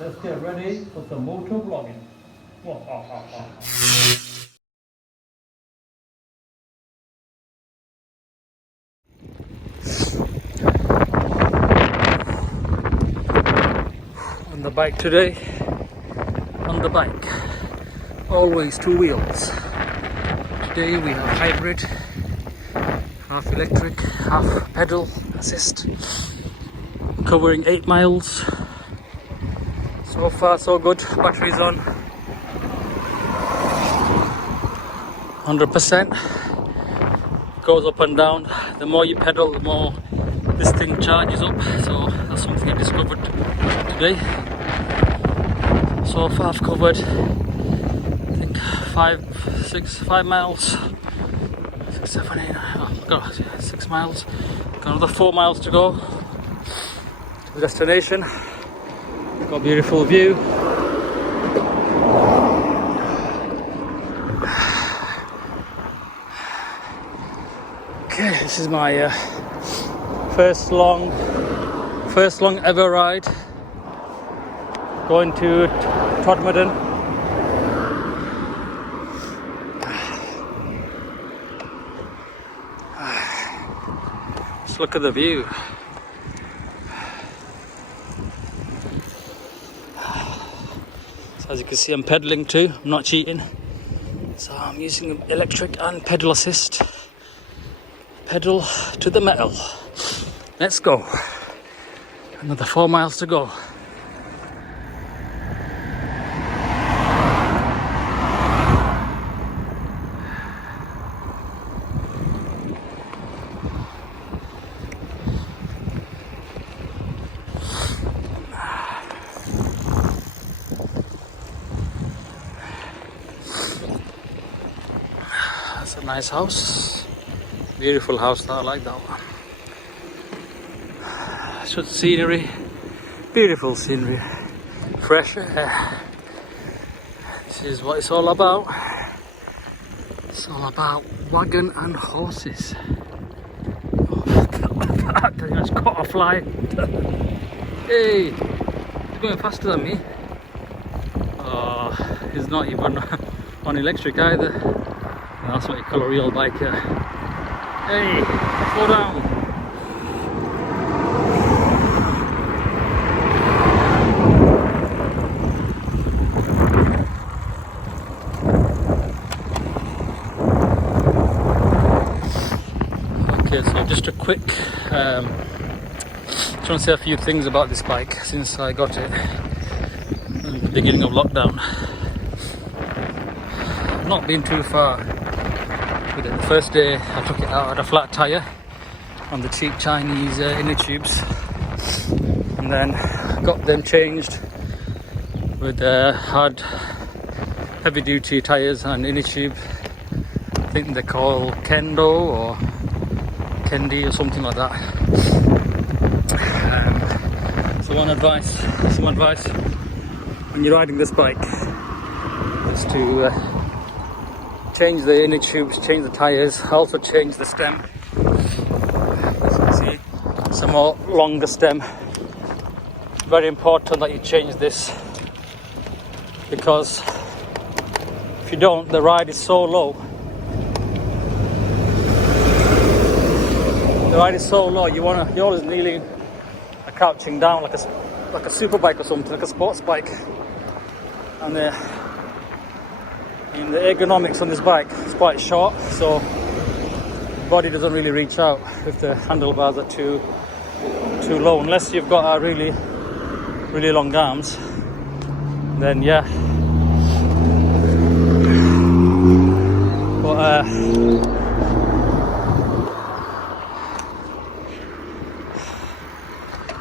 Let's get ready for some motor vlogging. On the bike today, on the bike, always two wheels. Today we have hybrid, half electric, half pedal assist, covering 8 miles. So far so good, battery's on 100%, goes up and down. The more you pedal, the more this thing charges up, so that's something I discovered today. So far I've covered, I think 5 miles, 6, 7, 8, oh God, 6 miles, got another 4 miles to go to the destination. Got a beautiful view. Okay, this is my first long ever ride. Going to Todmorden. Just look at the view. So as you can see, I'm pedaling too. I'm not cheating. So I'm using electric and pedal assist. Pedal to the metal. Let's go. Another 4 miles to go. That's a nice house. Beautiful house, I like that one. Such scenery, beautiful scenery, fresh air. This is what it's all about. It's all about wagon and horses. Oh, I just caught a fly. Hey, he's going faster than me. Oh, he's not even on electric either. That's what you call a real biker. Hey, slow down. Okay, so just a quick, just want to say a few things about this bike since I got it at the beginning of lockdown. Not been too far with it. The first day I took it out, I had a flat tyre on the cheap Chinese inner tubes, and then got them changed with hard heavy duty tyres and inner tube. I think they're called Kendo or Kendi or something like that. Some advice when you're riding this bike is to change the inner tubes, change the tyres, also change the stem. As you can see, some more longer stem. Very important that you change this, because if you don't, the ride is so low. The ride is so low, you're always kneeling or crouching down like a super bike or something, like a sports bike. And the ergonomics on this bike is quite short, so the body doesn't really reach out if the handlebars are too low. Unless you've got really long arms, then yeah.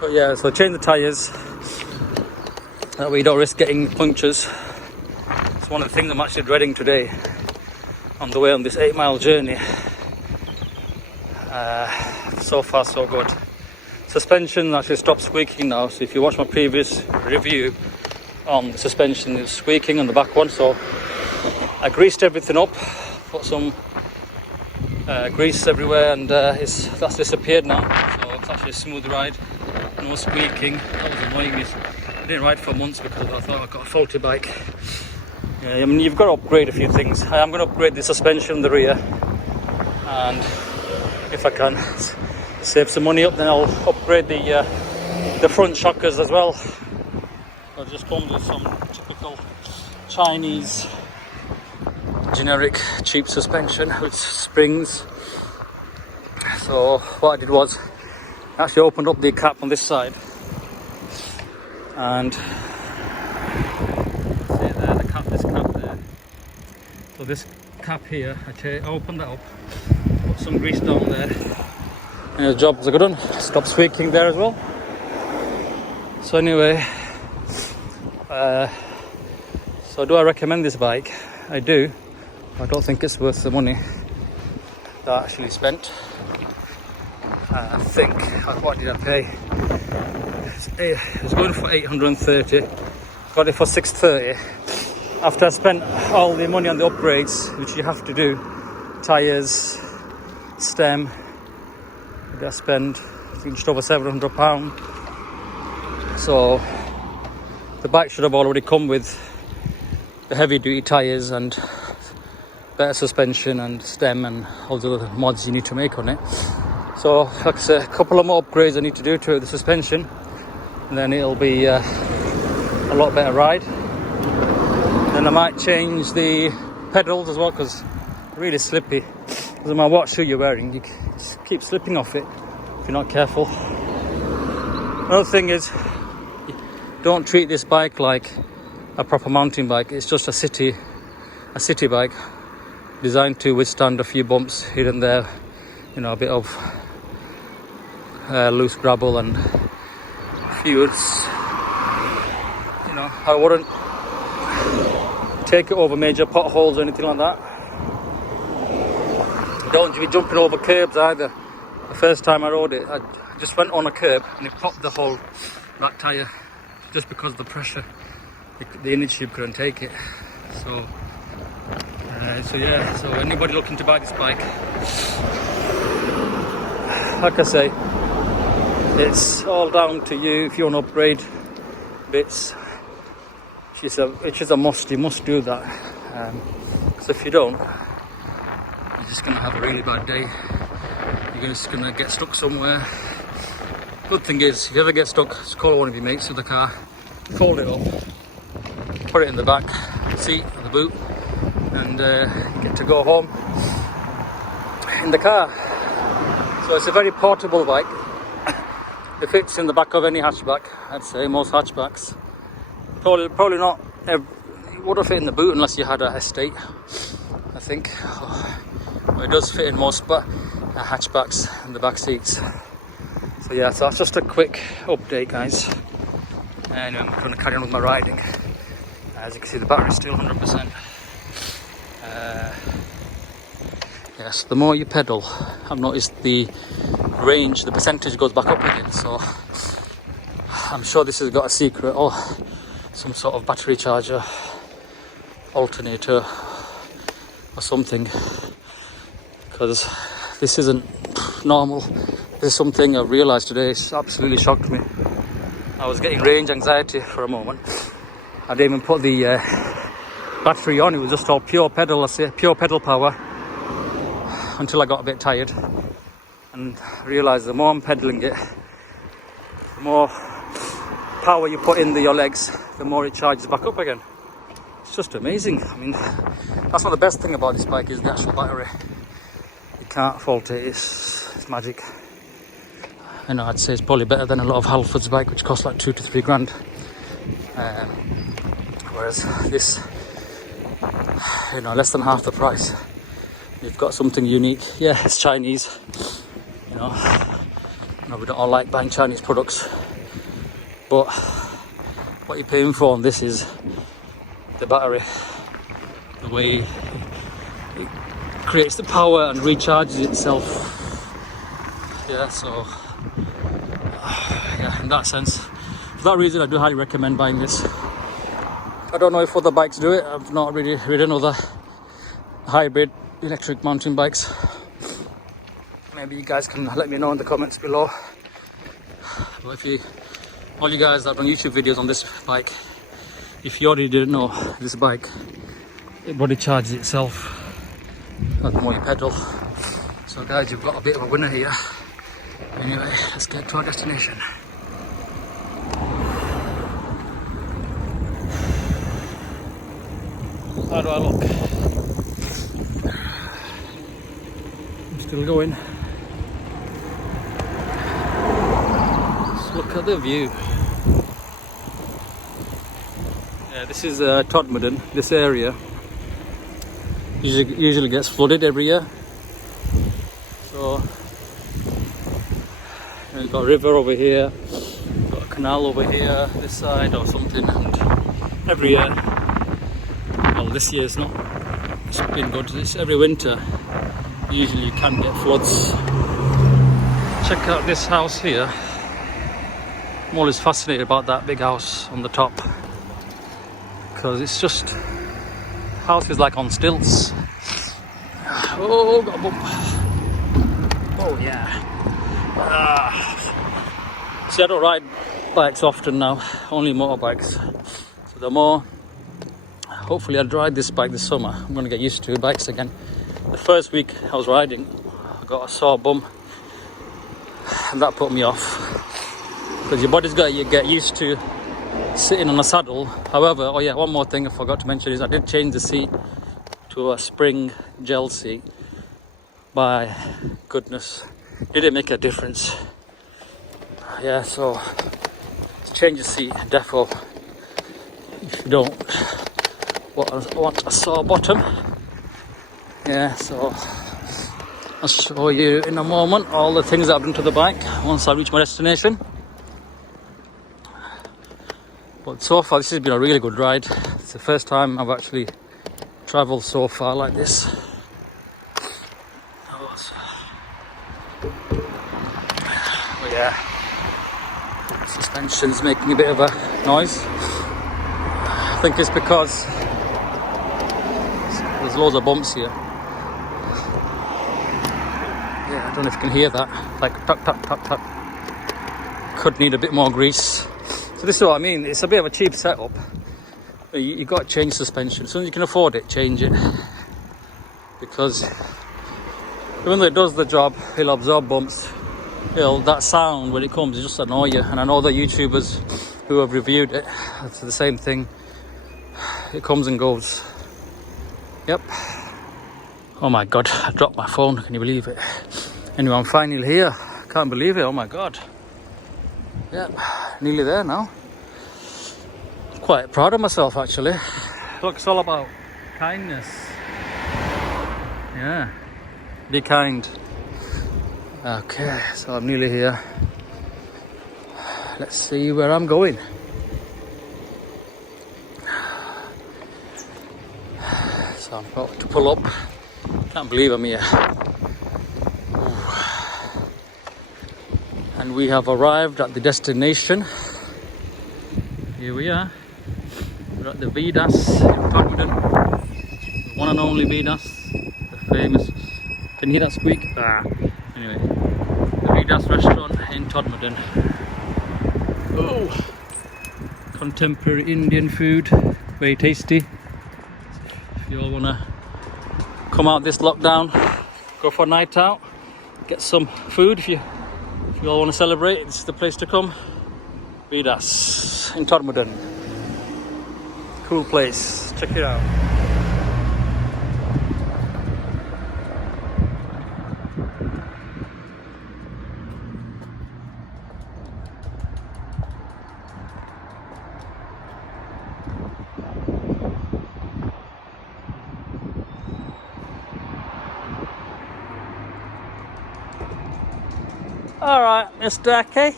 But yeah, so change the tyres, that way you don't risk getting punctures. It's one of the things I'm actually dreading today on the way on this 8-mile journey. So far so good. Suspension actually stopped squeaking now, so if you watch my previous review on the suspension, it's squeaking on the back one. So I greased everything up, put some grease everywhere, and that's disappeared now, so it's actually a smooth ride, no squeaking. That was annoying me I didn't ride for months because I thought I got a faulty bike. Yeah, I mean, you've got to upgrade a few things. I am going to upgrade the suspension in the rear, and if I can save some money up, then I'll upgrade the front shockers as well. It just comes with some typical Chinese generic cheap suspension with springs. So what I did was I actually opened up the cap on this side, and see there, this cap there. So this cap here, I opened that up, put some grease down there, and the job's good done. Stop squeaking there as well. So anyway, so do I recommend this bike? I do. I don't think it's worth the money that I actually spent. I think, what did I pay? It was going for 830, got it for 630. After I spent all the money on the upgrades, which you have to do, tyres, stem, I spent I think just over £700. So the bike should have already come with the heavy duty tyres and better suspension and stem and all the other mods you need to make on it. So like I said, a couple of more upgrades I need to do to the suspension, and then it'll be a lot better ride. Then I might change the pedals as well, because really slippy. Doesn't matter what shoe you're wearing, you just keep slipping off it if you're not careful. Another thing is, don't treat this bike like a proper mountain bike. It's just a city bike designed to withstand a few bumps here and there, you know, a bit of loose gravel and fluids. You know, I wouldn't take it over major potholes or anything like that. Don't be jumping over curbs either. The first time I rode it, I just went on a curb and it popped the whole back tyre just because of the pressure. The inner tube couldn't take it. So yeah, so anybody looking to buy this bike, like I say, it's all down to you. If you want to upgrade bits, it's just a must. You must do that, because if you don't, you're just going to have a really bad day. You're just going to get stuck somewhere. Good thing is, if you ever get stuck, just call one of your mates with the car, fold it up, put it in the back seat of the boot, and get to go home in the car. So it's a very portable bike. It fits in the back of any hatchback. I'd say most hatchbacks. Probably not. It wouldn't fit in the boot unless you had a estate, I think. But it does fit in most hatchbacks in the back seats. So yeah, so that's just a quick update, guys. And I'm going to carry on with my riding. As you can see, the battery's still 100%. Yes, the more you pedal, I've noticed the range, the percentage goes back up again. So I'm sure this has got a secret, or some sort of battery charger, alternator or something, because this isn't normal. This is something I've realised today. It's absolutely shocked me. I was getting range anxiety for a moment. I didn't even put the battery on. It was just all pure pedal power, until I got a bit tired and realised the more I'm pedaling it, the more power you put in your legs, the more it charges back up again. It's just amazing. I mean, that's not the best thing about this bike, is the actual battery. You can't fault it. It's magic. You know, I'd say it's probably better than a lot of Halford's bike, which costs like 2 to 3 grand. Whereas this, you know, less than half the price. You've got something unique. Yeah, it's Chinese. You know, we don't all like buying Chinese products, but what you're paying for on this is the battery, the way it creates the power and recharges itself. Yeah, so yeah, in that sense, for that reason, I do highly recommend buying this. I don't know if other bikes do it. I've not really ridden other hybrid electric mountain bikes. Maybe you guys can let me know in the comments below. But if you All you guys that have done YouTube videos on this bike, if you already didn't know, this bike, it body charges itself the more you pedal. So guys, you've got a bit of a winner here. Anyway, let's get to our destination. How do I look? I'm still going. Let's look at the view. Yeah, this is Todmorden. This area usually gets flooded every year. So you've got a river over here, got a canal over here, this side or something, and every year, well this year's not, it's been good, this every winter, usually you can get floods. Check out this house here. I'm always fascinated about that big house on the top, because it's just, house is like on stilts. Oh, got a bump. Oh yeah. See, I don't ride bikes often now, only motorbikes. So the more, hopefully I'd ride this bike this summer. I'm going to get used to bikes again. The first week I was riding, I got a sore bum, and that put me off. Because your body's got to get used to sitting on a saddle. However, oh yeah, one more thing I forgot to mention is I did change the seat to a spring gel seat. My goodness, did it make a difference? Yeah, so change the seat, defo. If you don't want a sore bottom. Yeah, so I'll show you in a moment all the things that I've done to the bike once I reach my destination. But so far this has been a really good ride. It's the first time I've actually travelled so far like this. Oh yeah, suspension's making a bit of a noise. I think it's because there's loads of bumps here. Yeah, I don't know if you can hear that, like tap tap tap tap. Could need a bit more grease. So this is what I mean, it's a bit of a cheap setup. You've got to change suspension. As soon as you can afford it, change it. Because even though it does the job, it'll absorb bumps. That sound when it comes, it just annoy you. And I know the YouTubers who have reviewed it, it's the same thing. It comes and goes. Yep. Oh my god, I dropped my phone, can you believe it? Anyway, I'm finally here. Can't believe it, oh my god. Yep, nearly there now. I'm quite proud of myself actually. Look, it's all about kindness. Yeah, be kind. Okay, so I'm nearly here. Let's see where I'm going. So I'm about to pull up. Can't believe I'm here. Ooh. And we have arrived at the destination. Here we are. We're at the Vidas in Todmorden. The one and only Vidas. The famous. Can you hear that squeak? Anyway, the Vidas restaurant in Todmorden. Oh, contemporary Indian food, very tasty. If you all wanna come out this lockdown, go for a night out, get some food. If you all wanna celebrate, this is the place to come. Vidas in Todmorden. Cool place. Check it out. All right, Mr. Ake.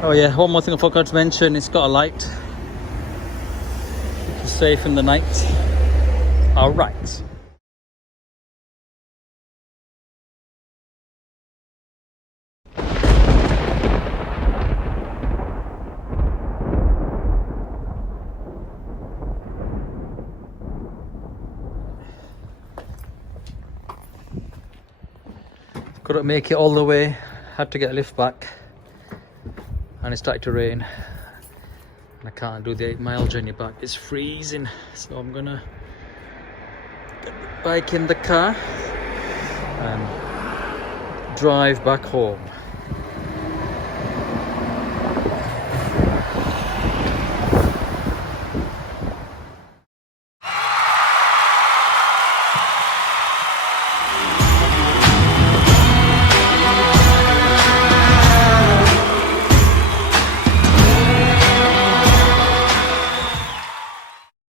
Oh yeah, one more thing I forgot to mention, it's got a light. It's safe in the night. All right. Couldn't make it all the way, had to get a lift back, and it started to rain and I can't do the 8-mile journey back. It's freezing, so I'm gonna get the bike in the car and drive back home.